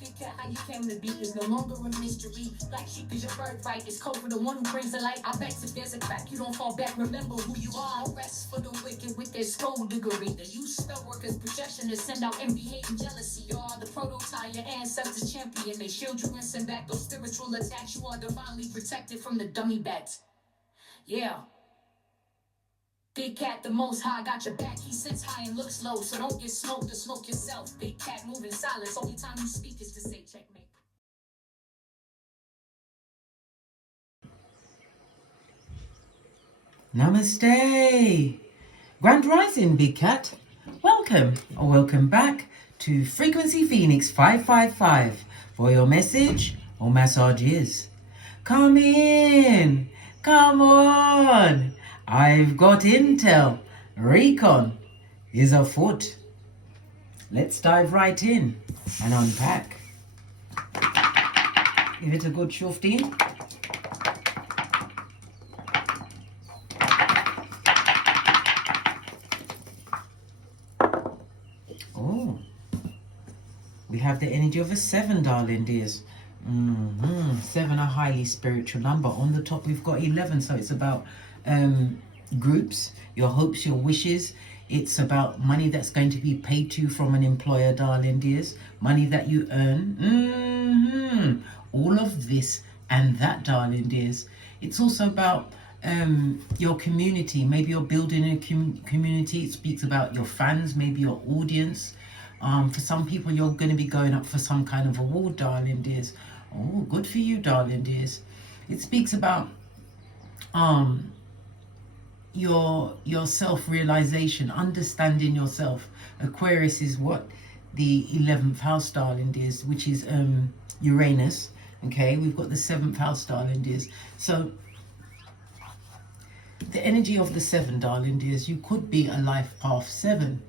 Big cat, how you came to be is no longer a mystery. Black sheep is your birthright. It's code for the one who brings the light. I bet if there's a crack, you don't fall back. Remember who you are. No rest for the wicked with their skullduggery. The use spell workers' projection to send out envy, hate, and jealousy. You are the prototype, your ancestors champion. They shield you and send back those spiritual attacks. You are divinely protected from the dummy bats. Yeah. Big cat, the most high, got your back. He sits high and looks low, so don't get smoked or smoke yourself. Big cat, move in silence. Only time you speak is to say checkmate. Namaste. Grand Rising, Big Cat. Welcome or welcome back to Frequency Phoenix 555 for your message or massages. Come in. Come on. I've got intel. Recon is afoot. Let's dive right in and unpack. Give it a good shufting. Oh, we have the energy of a 7, darling dears. 7, a highly spiritual number. On the top we've got 11, so it's about groups, your hopes, your wishes. It's about money that's going to be paid to you from an employer, darling dears. Money that you earn. All of this and that, darling dears. It's also about your community. Maybe you're building a community. It speaks about your fans, maybe your audience. For some people, you're going to be going up for some kind of award, darling dears. Oh, good for you, darling dears. It speaks about your self-realization, understanding yourself. Aquarius is what the 11th house, darling dears, which is Uranus. Okay, we've got the 7th house, darling dears. So the energy of the 7, darling dears, you could be a life path 7,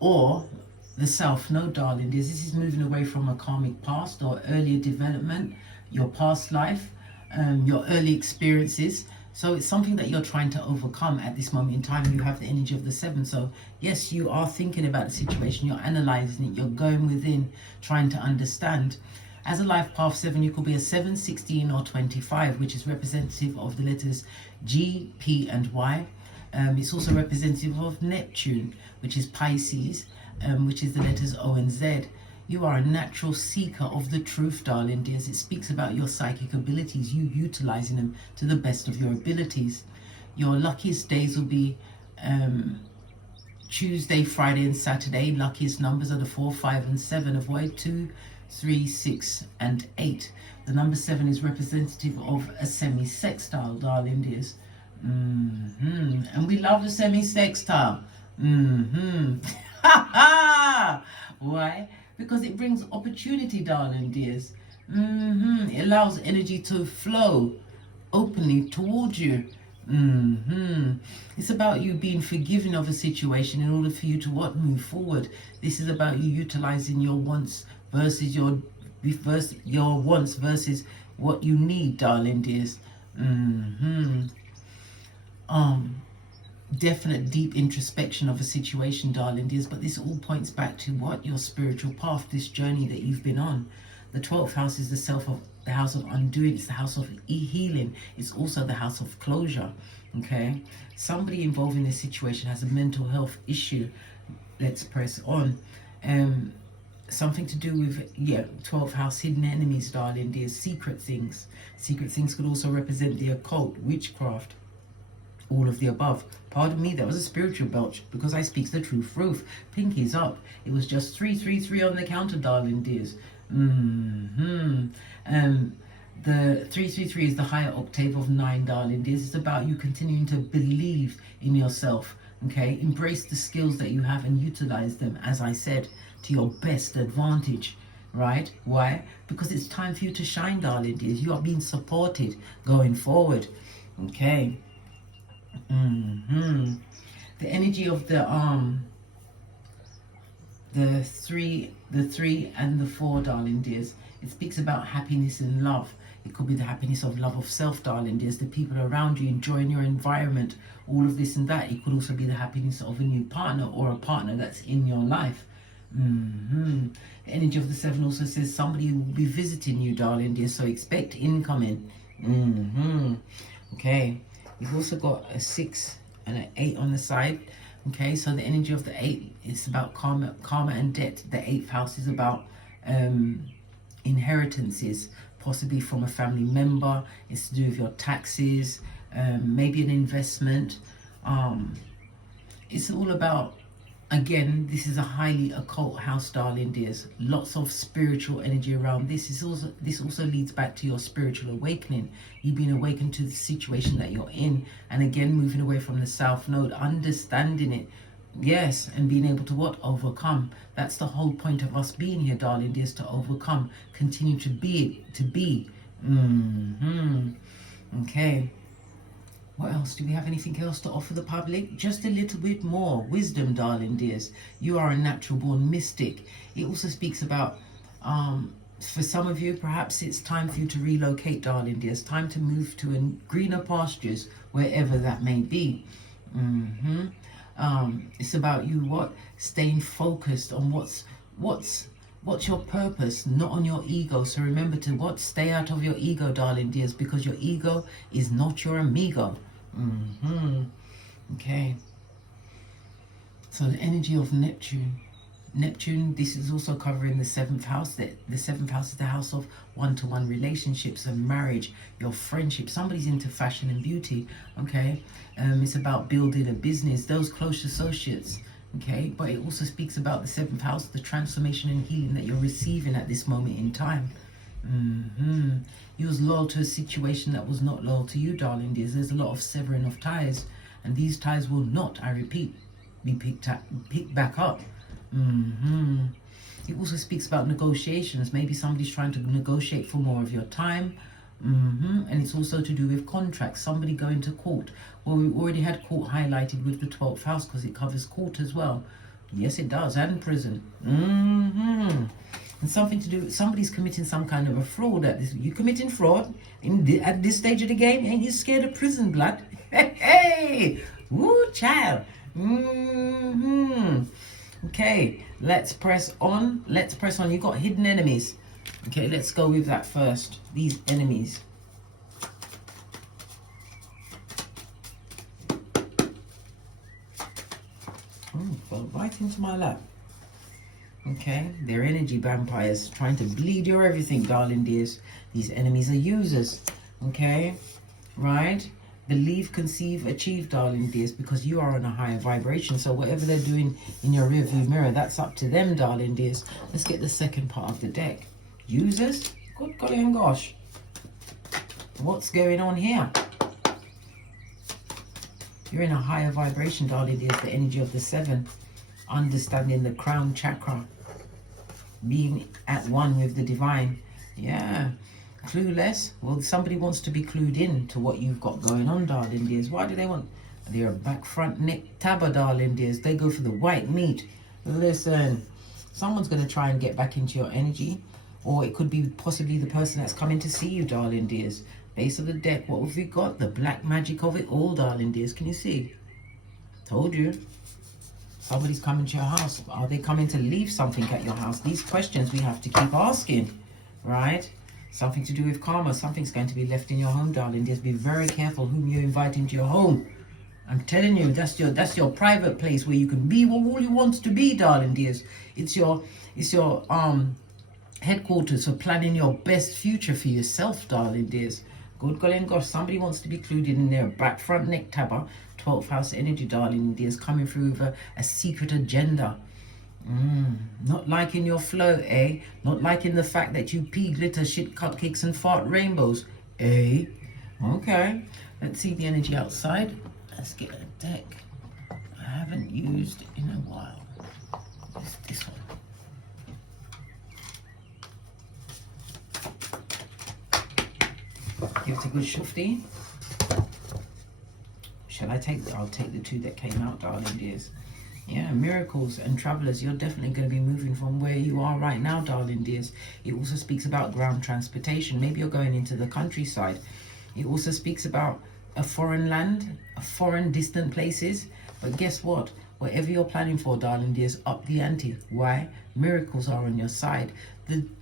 or the South Node, darling dears. This is moving away from a karmic past or earlier development, your past life, your early experiences. So it's something that you're trying to overcome at this moment in time. You have the energy of the 7. So yes, you are thinking about the situation, you're analyzing it, you're going within, trying to understand. As a life path 7, you could be a 7, 16 or 25, which is representative of the letters G, P and Y. It's also representative of Neptune, which is Pisces, which is the letters O and Z. You are a natural seeker of the truth, darling dears. It speaks about your psychic abilities, you utilizing them to the best of your abilities. Your luckiest days will be Tuesday, Friday and Saturday. Luckiest numbers are the 4, 5 and 7. Avoid 2, 3, 6 and 8. The number 7 is representative of a semi-sextile, darling dears. And we love the semi-sextile. Why? Because it brings opportunity, darling dears. It allows energy to flow openly towards you. It's about you being forgiving of a situation in order for you to move forward. This is about you utilizing your wants versus your wants versus what you need, darling dears. Definite deep introspection of a situation, darling dears, but this all points back to what? Your spiritual path, this journey that you've been on. The 12th house is the house of undoing. It's the house of healing. It's also the house of closure. Okay, somebody involved in this situation has a mental health issue. Let's press on. Something to do with 12th house, hidden enemies, darling dears, secret things. Secret things could also represent the occult, witchcraft, all of the above. Pardon me, that was a spiritual belch because I speak the truth. Ruth, pinkies up. It was just 333 on the counter, darling dears. The 333 is the higher octave of 9, darling dears. It's about you continuing to believe in yourself. Okay, embrace the skills that you have and utilize them, as I said, to your best advantage. Right? Why? Because it's time for you to shine, darling dears. You are being supported going forward. Okay. The energy of the 3 and the 4, darling dears. It speaks about happiness and love. It could be the happiness of love of self, darling dears, the people around you, enjoying your environment, all of this and that. It could also be the happiness of a new partner or a partner that's in your life. The energy of the 7 also says somebody will be visiting you, darling dear, so expect incoming. Okay, you've also got a 6 and an 8 on the side. Okay, so the energy of the 8 is about karma and debt. The 8th house is about inheritances, possibly from a family member. It's to do with your taxes, maybe an investment. It's all about, again, this is a highly occult house, darling dears. Lots of spiritual energy around this. This also leads back to your spiritual awakening. You've been awakened to the situation that you're in. And again, moving away from the South Node, understanding it. Yes, and being able to what? Overcome. That's the whole point of us being here, darling dears, to overcome. Continue to be. Okay. What else? Do we have anything else to offer the public? Just a little bit more wisdom, darling dears. You are a natural born mystic. It also speaks about, for some of you, perhaps it's time for you to relocate, darling dears. Time to move to greener pastures, wherever that may be. It's about you what? Staying focused on what's your purpose, not on your ego. So remember to what? Stay out of your ego, darling dears, because your ego is not your amigo. Okay. So the energy of Neptune. Neptune, this is also covering the 7th house. The 7th house is the house of one-to-one relationships and marriage, your friendship. Somebody's into fashion and beauty. Okay. It's about building a business, those close associates. Okay, but it also speaks about the 7th house, the transformation and healing that you're receiving at this moment in time. You was loyal to a situation that was not loyal to you, darling dears. There's a lot of severing of ties, and these ties will not, I repeat, be picked back up. It also speaks about negotiations. Maybe somebody's trying to negotiate for more of your time. And it's also to do with contracts, somebody going to court. Well, we already had court highlighted with the 12th house because it covers court as well. Yes, it does, and prison. And something to do, somebody's committing some kind of a fraud at this. You committing fraud at this stage of the game? Ain't you scared of prison, blood? Hey, woo, child. Okay, let's press on. You got hidden enemies. Okay, let's go with that first. These enemies. Fell right into my lap. Okay, they're energy vampires trying to bleed your everything, darling dears. These enemies are users. Okay, right? Believe, conceive, achieve, darling dears, because you are on a higher vibration. So whatever they're doing in your rearview mirror, that's up to them, darling dears. Let's get the second part of the deck. Users? Good golly and gosh. What's going on here? You're in a higher vibration, darling dears. The energy of the 7. Understanding the crown chakra. Being at one with the divine. Yeah. Clueless? Well, somebody wants to be clued in to what you've got going on, darling dears. Why do they want? They're a back front neck tabber, darling dears. They go for the white meat. Listen, someone's going to try and get back into your energy. Or it could be possibly the person that's coming to see you, darling dears. Base of the deck, what have we got? The black magic of it all, darling dears. Can you see? Told you. Somebody's coming to your house. Are they coming to leave something at your house? These questions we have to keep asking, right? Something to do with karma. Something's going to be left in your home, darling dears. Be very careful whom you invite into your home. I'm telling you, that's your private place where you can be all you want to be, darling dears. It's your headquarters for planning your best future for yourself, darling dears. Good golly and gosh, somebody wants to be clued in their back front neck tabber. 12th house energy, darling dears, coming through with a secret agenda. Not liking your flow, eh? Not liking the fact that you pee, glitter, shit, cupcakes and fart rainbows, eh? Okay, let's see the energy outside. Let's get a deck I haven't used in a while. It's this one. Give it a good shufty. Shall I take I'll take the 2 that came out, darling dears. Yeah, miracles and travelers. You're definitely going to be moving from where you are right now, darling dears. It also speaks about ground transportation. Maybe you're going into the countryside. It also speaks about a foreign land, a foreign distant places. But guess what? Whatever you're planning for, darling dears, up the ante. Why? Miracles are on your side.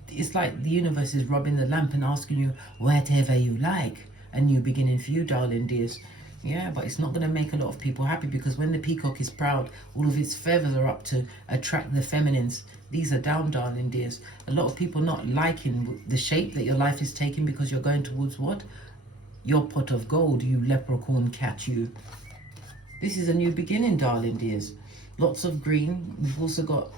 It's like the universe is rubbing the lamp and asking you, whatever you like. A new beginning for you, darling dears. Yeah, but it's not going to make a lot of people happy, because when the peacock is proud, all of its feathers are up to attract the feminines. These are down, darling dears. A lot of people not liking the shape that your life is taking, because you're going towards what? Your pot of gold, you leprechaun cat, you. This is a new beginning, darling dears. Lots of green. We've also got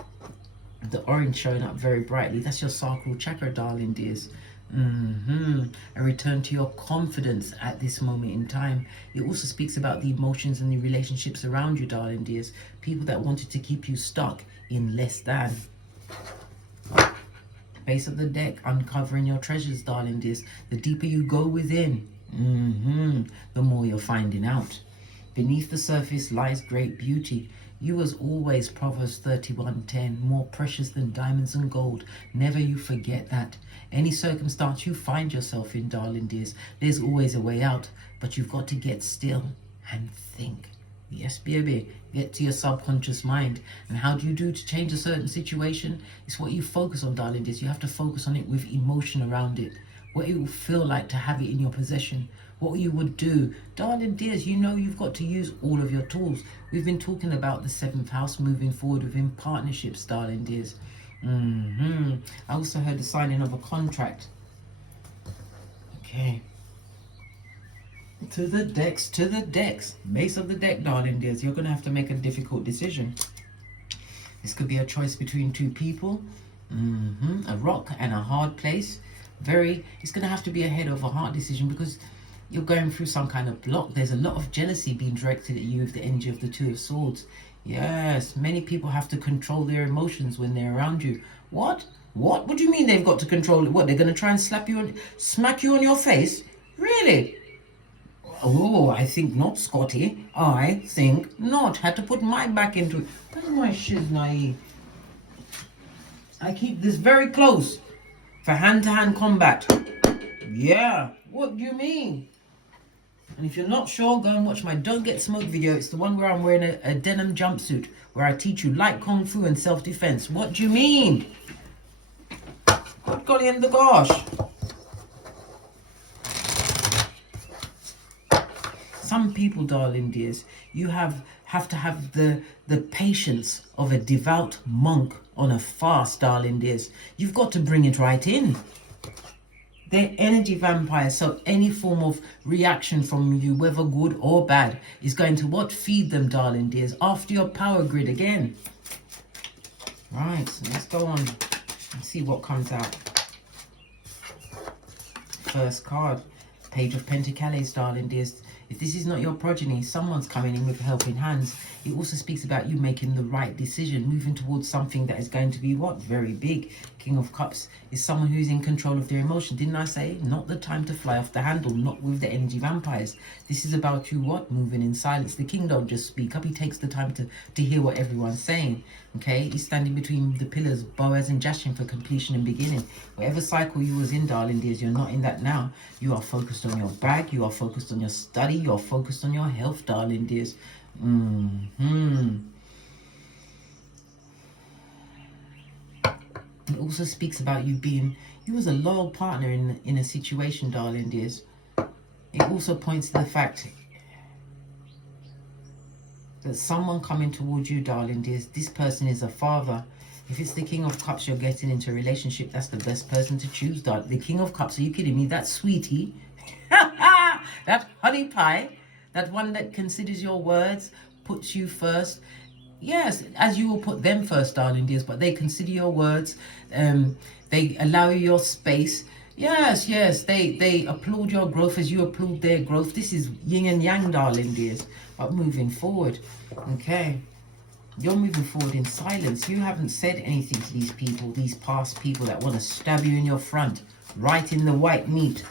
the orange showing up very brightly. That's your sacral chakra, darling dears. A return to your confidence at this moment in time. It also speaks about the emotions and the relationships around you, darling dears. People that wanted to keep you stuck in less than. Base of the deck, uncovering your treasures, darling dears. The deeper you go within, the more you're finding out. Beneath the surface lies great beauty. You as always, Proverbs 31:10, more precious than diamonds and gold. Never you forget that. Any circumstance you find yourself in, darling dears, there's always a way out, but you've got to get still and think. Yes, baby, get to your subconscious mind. And how do you do to change a certain situation? It's what you focus on, darling dears. You have to focus on it with emotion around it. What it will feel like to have it in your possession. What you would do. Darling dears, you know you've got to use all of your tools. We've been talking about the 7th house moving forward within partnerships, darling dears. I also heard the signing of a contract. Okay. To the decks, to the decks. Base of the deck, darling dears. You're going to have to make a difficult decision. This could be a choice between two people. A rock and a hard place. It's going to have to be ahead of a hard decision, because you're going through some kind of block. There's a lot of jealousy being directed at you with the energy of the 2 of Swords. Yes, many people have to control their emotions when they're around you. What? What do you mean they've got to control it? What, they're going to try and smack you on your face? Really? Oh, I think not, Scotty. I think not. Had to put my back into it. Where's my shiznai? I keep this very close for hand-to-hand combat. Yeah. What do you mean? And if you're not sure, go and watch my Don't Get Smoked video. It's the one where I'm wearing a denim jumpsuit, where I teach you light kung fu and self-defense. What do you mean? Good golly and the gosh. Some people, darling dears, you have to have the patience of a devout monk on a fast, darling dears. You've got to bring it right in. They're energy vampires, so any form of reaction from you, whether good or bad, is going to what? Feed them, darling dears, after your power grid again. Right, so let's go on and see what comes out. First card, Page of Pentacles, darling dears. If this is not your progeny, someone's coming in with helping hands. It also speaks about you making the right decision, moving towards something that is going to be what? Very big. King of Cups is someone who's in control of their emotion. Didn't I say? Not the time to fly off the handle, not with the energy vampires. This is about you what? Moving in silence. The king don't just speak up. He takes the time to hear what everyone's saying. Okay? He's standing between the pillars, Boaz and Jashin, for completion and beginning. Whatever cycle you was in, darling dears, you're not in that now. You are focused on your bag. You are focused on your study. You're focused on your health, darling dears. It also speaks about you was a loyal partner in a situation, darling dears. It also points to the fact that someone coming towards you, darling dears, this person is a father. If it's the King of Cups you're getting into a relationship, that's the best person to choose, darling. The King of Cups, are you kidding me? That sweetie, that honey pie, that one that considers your words, puts you first. Yes, as you will put them first, darling dears, but they consider your words. They allow you your space. Yes, they applaud your growth as you applaud their growth. This is yin and yang, darling dears. But moving forward, okay, you're moving forward in silence. You haven't said anything to these people, these past people that want to stab you in your front, right in the white meat.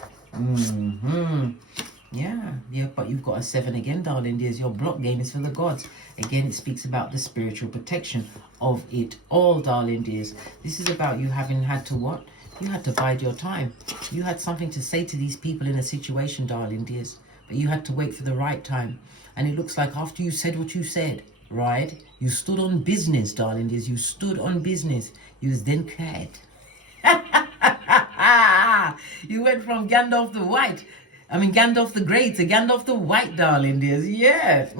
Yeah, but you've got a 7 again, darling dears. Your block game is for the gods. Again, it speaks about the spiritual protection of it all, darling dears. This is about you having had to what? You had to bide your time. You had something to say to these people in a situation, darling dears. But you had to wait for the right time. And it looks like after you said what you said, right? You stood on business, darling dears. You stood on business. You was then quiet. You went from Gandalf the Grey to Gandalf the White, darling dears. Yes.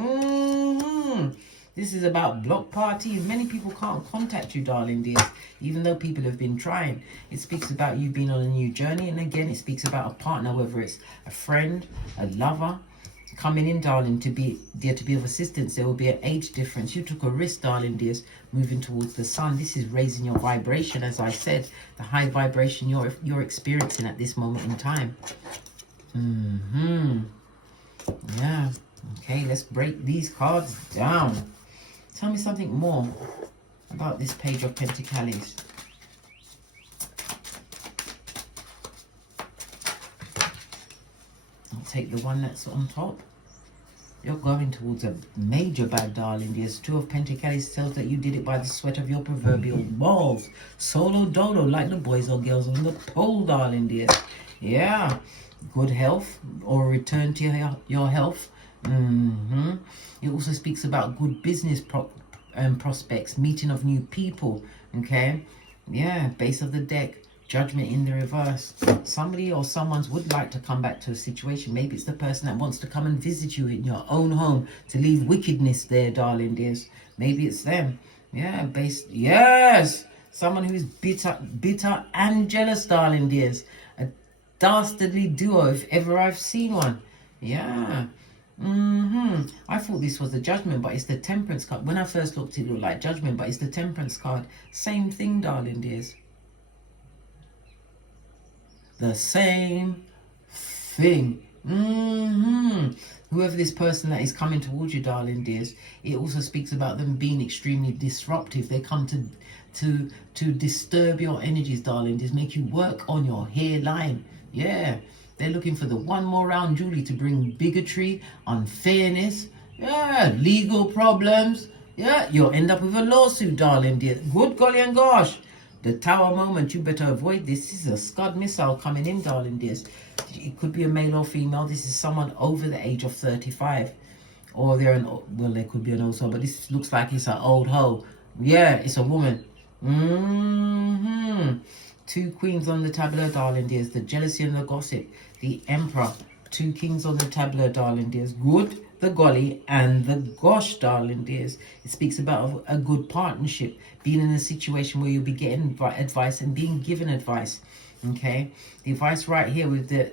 This is about block parties. Many people can't contact you, darling dears, even though people have been trying. It speaks about you being on a new journey. And again, it speaks about a partner, whether it's a friend, a lover, coming in, darling, to be there to be of assistance. There will be an age difference. You took a risk, darling dears, moving towards the sun. This is raising your vibration, as I said, the high vibration you're experiencing at this moment in time. Yeah. Okay, let's break these cards down. Tell me something more about this Page of Pentacles. I'll take the one that's on top. You're going towards a major bad, darling dears. Two of Pentacles tells that you did it by the sweat of your proverbial balls. Solo dolo, like the boys or girls on the pole, darling dears. Yeah. Good health or return to your health. It also speaks about good business prospects, meeting of new people. Okay. Yeah. Base of the deck. Judgment in the reverse. Somebody or someone's would like to come back to a situation. Maybe it's the person that wants to come and visit you in your own home to leave wickedness there, darling dears. Maybe it's them. Yeah, yes. Someone who's bitter and jealous, darling dears. A dastardly duo, if ever I've seen one. Yeah. I thought this was the Judgment, but it's the Temperance card. When I first looked, it looked like Judgment, but it's the Temperance card. Same thing, darling dears. The same thing. Whoever this person that is coming towards you, darling dears, it also speaks about them being extremely disruptive. They come to disturb your energies, darling dears, make you work on your hairline. Yeah, they're looking for the one more round, Julie, to bring bigotry, unfairness, yeah, legal problems. Yeah, you'll end up with a lawsuit, darling dear. Good golly and gosh. The Tower moment, you better avoid this. This is a Scud missile coming in, darling dears. It could be a male or female. This is someone over the age of 35. Or they're there could be an old soul, but this looks like it's an old hoe. Yeah, it's a woman. Two queens on the tableau, darling dears. The jealousy and the gossip. The Emperor. Two kings on the tableau, darling dears. Good, the golly, and the gosh, darling dears. It speaks about a good partnership, being in a situation where you'll be getting advice and being given advice. Okay, the advice right here with the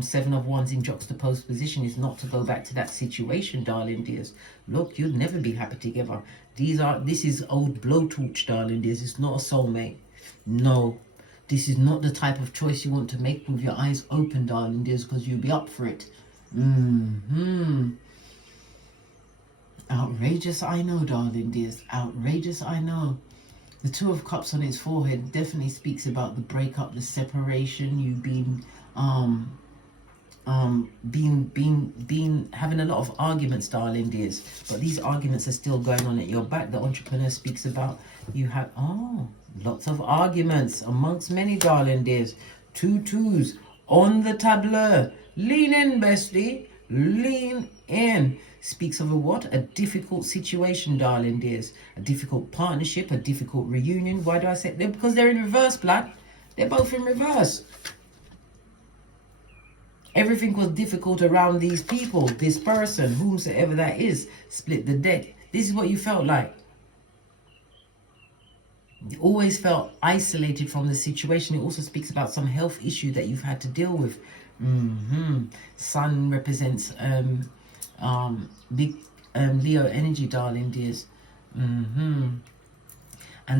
Seven of Wands in juxtaposed position is not to go back to that situation, darling dears. Look, you'll never be happy together. This is old blowtorch, darling dears. It's not a soulmate. No, this is not the type of choice you want to make with your eyes open, darling dears, because you'll be up for it. Outrageous, I know, darling dears. Outrageous, I know. The Two of Cups on his forehead definitely speaks about the breakup, the separation, you being having a lot of arguments, darling dears. But these arguments are still going on at your back. The Entrepreneur speaks about you have lots of arguments amongst many, darling dears. Two twos on the tableau. Lean in, bestie. Lean in. Speaks of a what? A difficult situation, darling dears. A difficult partnership, a difficult reunion. Why do I say that? Because they're in reverse, Black. They're both in reverse. Everything was difficult around these people. This person, whomsoever that is, split the deck. This is what you felt like. You always felt isolated from the situation. It also speaks about some health issue that you've had to deal with. Sun represents big Leo energy, darling dears. And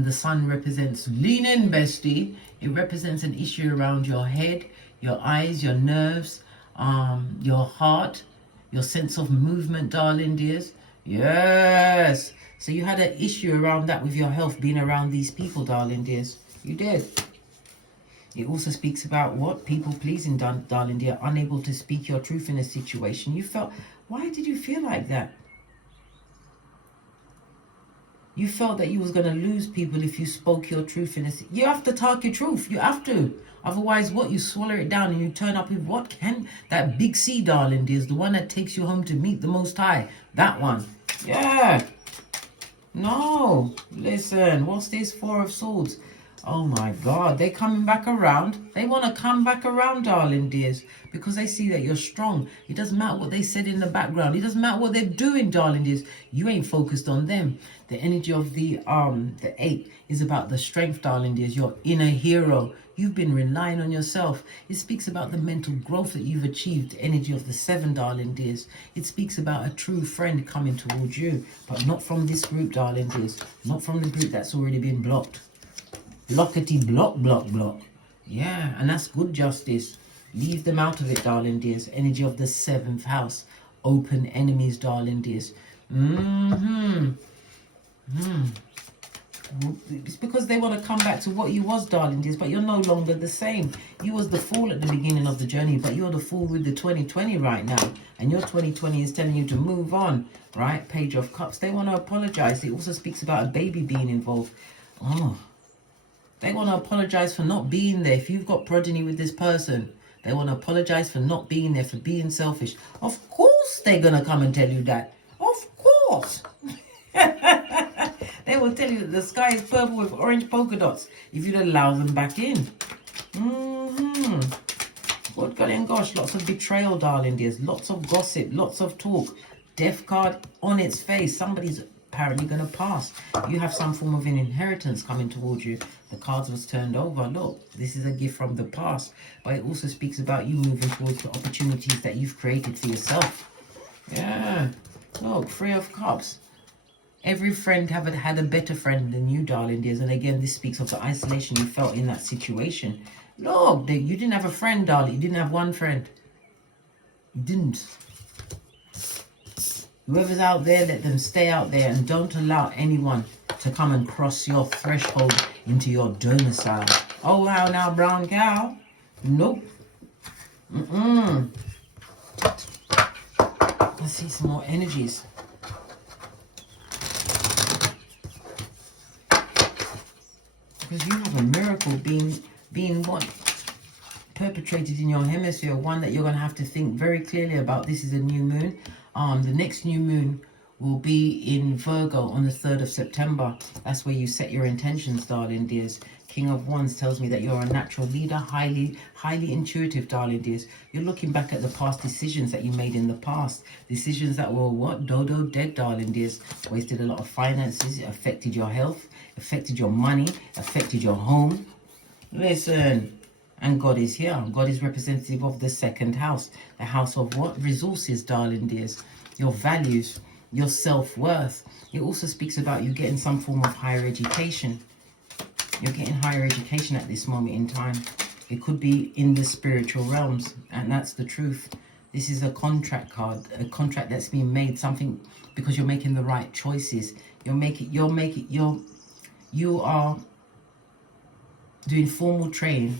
the sun represents lean in, bestie. It represents an issue around your head, your eyes, your nerves, your heart, your sense of movement, darling dears. Yes. So you had an issue around that with your health, being around these people, darling dears. You did. It also speaks about what? People pleasing, darling dear. Unable to speak your truth in a situation. You felt, why did you feel like that? You felt that you was going to lose people if you spoke your truth in a... You have to talk your truth. You have to. Otherwise, what? You swallow it down and you turn up with what? That big C, darling dears. The one that takes you home to meet the Most High. That one. Yeah. No, listen, what's this Four of Swords? Oh my God, they're coming back around. They want to come back around, darling dears, because they see that you're strong. It doesn't matter what they said in the background. It doesn't matter what they're doing, darling dears. You ain't focused on them. The energy of the 8 is about the strength, darling dears. Your inner hero. You've been relying on yourself. It speaks about the mental growth that you've achieved. The energy of the 7, darling dears. It speaks about a true friend coming towards you, but not from this group, darling dears. Not from the group that's already been blocked. Blockety block, block, block. Yeah, and that's good justice. Leave them out of it, darling dears. Energy of the 7th house. Open enemies, darling dears. It's because they want to come back to what you was, darling dears, but you're no longer the same. You was the fool at the beginning of the journey, but you're the fool with the 2020 right now. And your 2020 is telling you to move on, right? Page of Cups. They want to apologize. It also speaks about a baby being involved. Oh, they want to apologize for not being there. If you've got progeny with this person, they want to apologize for not being there, for being selfish. Of course they're going to come and tell you that. Of course. They will tell you that the sky is purple with orange polka dots if you'd allow them back in. Good God and gosh, lots of betrayal, darling dears. Lots of gossip, lots of talk. Death card on its face. Somebody's apparently going to pass. You have some form of an inheritance coming towards you. The cards was turned over. Look, this is a gift from the past, but it also speaks about you moving towards the opportunities that you've created for yourself. Yeah, look, 3 of Cups. Every friend had a better friend than you, darling dears. And again, this speaks of the isolation you felt in that situation. Look, you didn't have a friend, darling. You didn't have one friend. You didn't. Whoever's out there, let them stay out there, and don't allow anyone to come and cross your threshold into your domicile. Oh, wow, now, brown cow. Nope. Let's see some more energies. Because you have a miracle being what? Perpetrated in your hemisphere. One that you're going to have to think very clearly about. This is a new moon. The next new moon will be in Virgo on the 3rd of September. That's where you set your intentions, darling dears. King of Wands tells me that you're a natural leader, highly intuitive, darling dears. You're looking back at the past decisions that you made in the past. Decisions that were what? Dodo dead, darling dears. Wasted a lot of finances. It affected your health, affected your money, affected your home. Listen, and God is here. God is representative of the 2nd house. The house of what? Resources, darling dears. Your values, your self-worth. It also speaks about you getting some form of higher education. You're getting higher education at this moment in time. It could be in the spiritual realms, and that's the truth. This is a contract card, a contract that's being made, something because you're making the right choices. You are doing formal training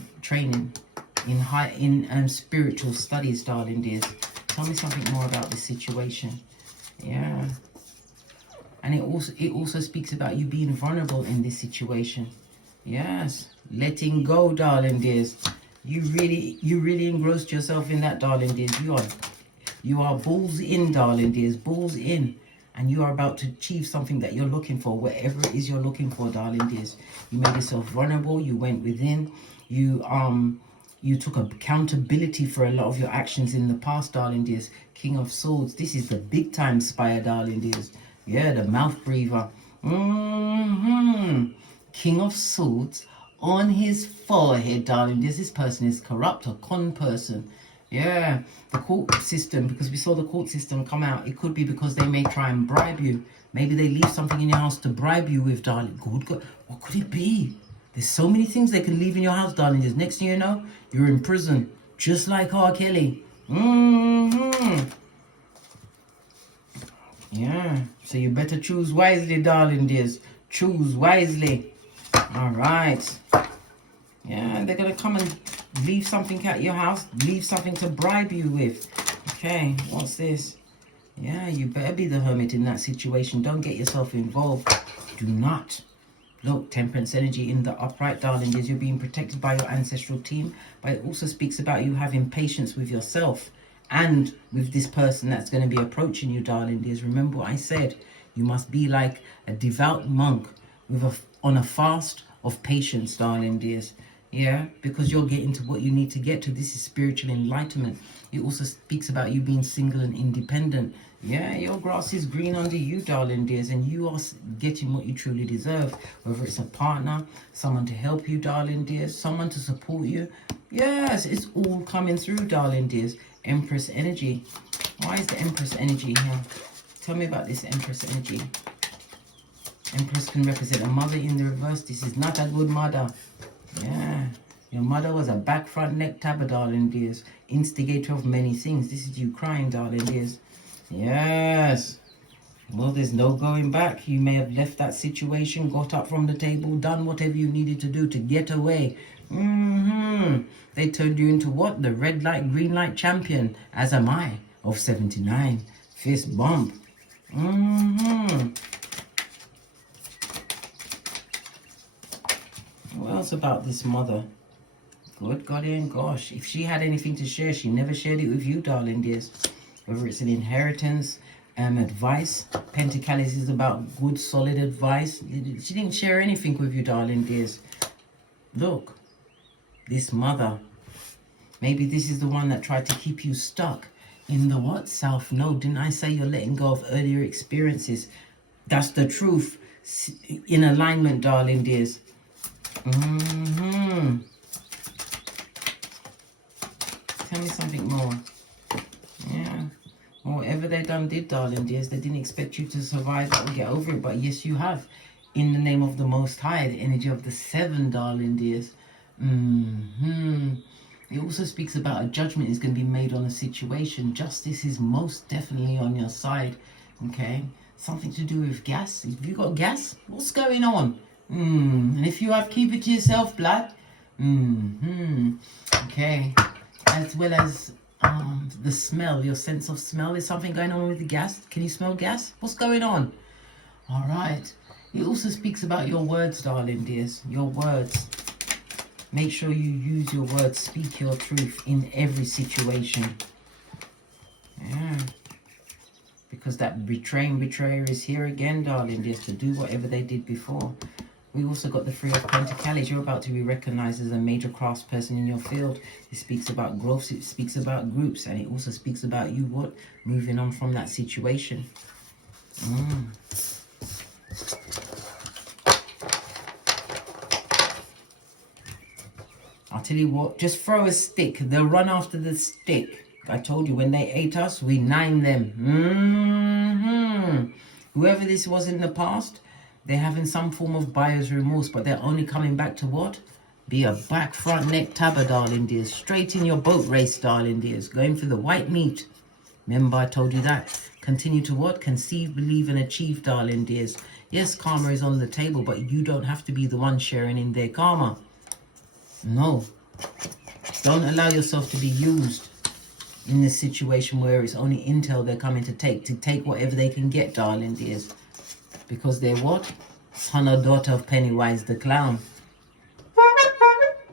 in spiritual studies, darling dears. Tell me something more about this situation. Yeah. And it also speaks about you being vulnerable in this situation. Yes, letting go, darling dears. You really engrossed yourself in that, darling dears. You are balls in, darling dears, balls in, and you are about to achieve something that you're looking for, whatever it is you're looking for, darling dears. You made yourself vulnerable. You went within. You took accountability for a lot of your actions in the past, darling dears. King of Swords. This is the big time spire, darling dears. Yeah, the mouth breather. King of Swords on his forehead, darling. This person is corrupt, a con person. Yeah, the court system, because we saw the court system come out. It could be because they may try and bribe you. Maybe they leave something in your house to bribe you with, darling. Good God, what could it be? There's so many things they can leave in your house, darling. Just next thing you know, you're in prison, just like R. Kelly. Yeah, so you better choose wisely, darling dears. Choose wisely. All right. Yeah, they're going to come and leave something at your house. Leave something to bribe you with. Okay, what's this? Yeah, you better be the hermit in that situation. Don't get yourself involved. Do not. Look, temperance energy in the upright, darling dears. You're being protected by your ancestral team. But it also speaks about you having patience with yourself and with this person that's going to be approaching you, darling dears. Remember what I said. You must be like a devout monk on a fast of patience, darling dears. Yeah, because you're getting to what you need to get to. This is spiritual enlightenment. It also speaks about you being single and independent. Yeah, your grass is green under you, darling dears, and you are getting what you truly deserve. Whether it's a partner, someone to help you, darling dears, someone to support you. Yes, it's all coming through, darling dears. Empress energy. Why is the Empress energy here? Tell me about this Empress energy. Empress can represent a mother in the reverse. This is not a good mother. Yeah. Your mother was a back, front, neck tabber, darling dears. Instigator of many things. This is you crying, darling dears. Yes. Well, there's no going back. You may have left that situation, got up from the table, done whatever you needed to do to get away. They turned you into what? The red light, green light champion, as am I, of 79. Fist bump. What else about this mother? Good golly gosh. If she had anything to share, she never shared it with you, darling dears. Whether it's an inheritance, advice. Pentacalis is about good, solid advice. She didn't share anything with you, darling dears. Look, this mother. Maybe this is the one that tried to keep you stuck in the what? South Node. Didn't I say you're letting go of earlier experiences? That's the truth. In alignment, darling dears. Tell me something more. Yeah. Well, whatever they did, darling dears, they didn't expect you to survive or get over it. But yes, you have. In the name of the Most High, the energy of the 7, darling dears. It also speaks about a judgment is going to be made on a situation. Justice is most definitely on your side. Okay. Something to do with gas. Have you got gas? What's going on? And if you have, keep it to yourself, blood. Okay. As well as the smell, your sense of smell. Is something going on with the gas? Can you smell gas? What's going on? All right. It also speaks about your words, darling dears. Your words. Make sure you use your words. Speak your truth in every situation. Yeah. Because that betrayer is here again, darling dears, to do whatever they did before. We also got the 3 of Pentacles. You're about to be recognized as a major craftsperson in your field. It speaks about growth. It speaks about groups. And it also speaks about you, what? Moving on from that situation. I'll tell you what. Just throw a stick. They'll run after the stick. I told you, when they ate us, we named them. Whoever this was in the past, they're having some form of buyer's remorse, but they're only coming back to what? Be a back, front, neck tabber, darling dears. Straight in your boat race, darling dears. Going for the white meat. Remember, I told you that. Continue to what? Conceive, believe, and achieve, darling dears. Yes, karma is on the table, but you don't have to be the one sharing in their karma. No. Don't allow yourself to be used in this situation where it's only intel they're coming to take whatever they can get, darling dears. Because they're what? Son or daughter of Pennywise the Clown.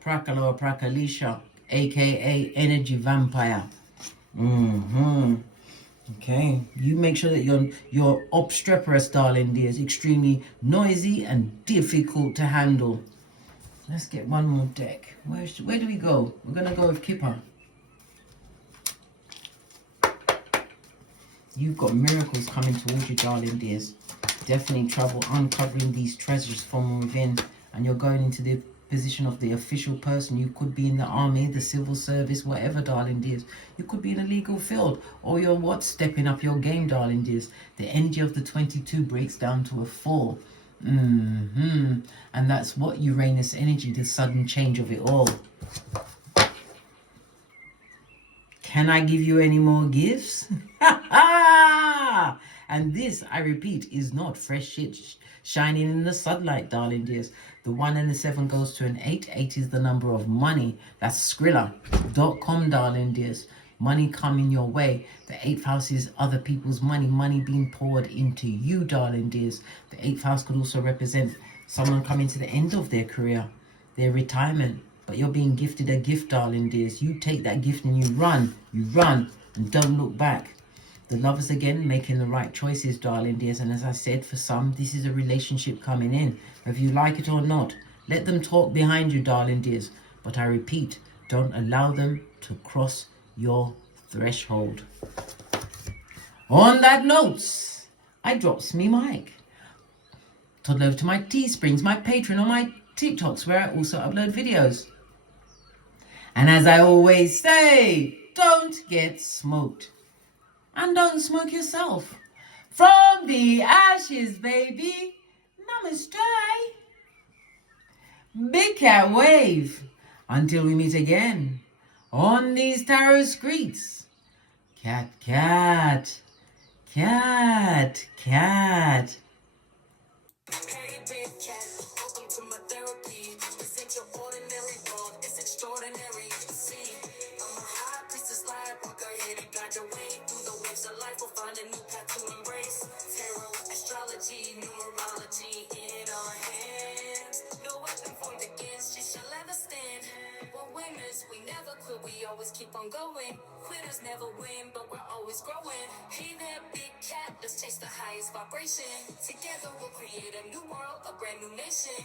Prakala or Prakalisha, aka Energy Vampire. Okay. You make sure that your obstreperous, darling dears, extremely noisy and difficult to handle. Let's get one more deck. Where do we go? We're going to go with Kipper. You've got miracles coming towards you, darling dears. Definitely trouble uncovering these treasures from within. And you're going into the position of the official person. You could be in the army, the civil service, whatever, darling dears. You could be in a legal field. Or you're what? Stepping up your game, darling dears. The energy of the 22 breaks down to a 4. And that's what? Uranus energy, the sudden change of it all. Can I give you any more gifts? And this, I repeat, is not fresh shit shining in the sunlight, darling dears. The 1 and the 7 goes to an 8. 8 is the number of money. That's Skrilla.com, darling dears. Money coming your way. The 8th house is other people's money. Money being poured into you, darling dears. The 8th house could also represent someone coming to the end of their career, their retirement. But you're being gifted a gift, darling dears. You take that gift and you run, and don't look back. The Lovers again, making the right choices, darling dears. And as I said, for some, this is a relationship coming in. If you like it or not, let them talk behind you, darling dears. But I repeat, don't allow them to cross your threshold. On that note, I drops me mic. Toddle over to my Teesprings, my Patreon, or my TikToks, where I also upload videos. And as I always say, don't get smoked. And don't smoke yourself. From the ashes, baby. Namaste. Big cat wave. Until we meet again on these tarot streets. Cat, cat. Cat, cat. Hey, big cat, welcome to my therapy. This ain't your ordinary world, it's extraordinary. See, I'm a high priestess, light walker, here to guide your way through the waves of life. We'll find a new path to embrace. Tarot, astrology, numerology in our hands. No weapon formed against you shall ever stand. We're winners, we never quit, we always keep on going. Quitters never win, but we're always growing. Hey there, big cat, let's chase the highest vibration. Together we'll create a new world, a brand new nation.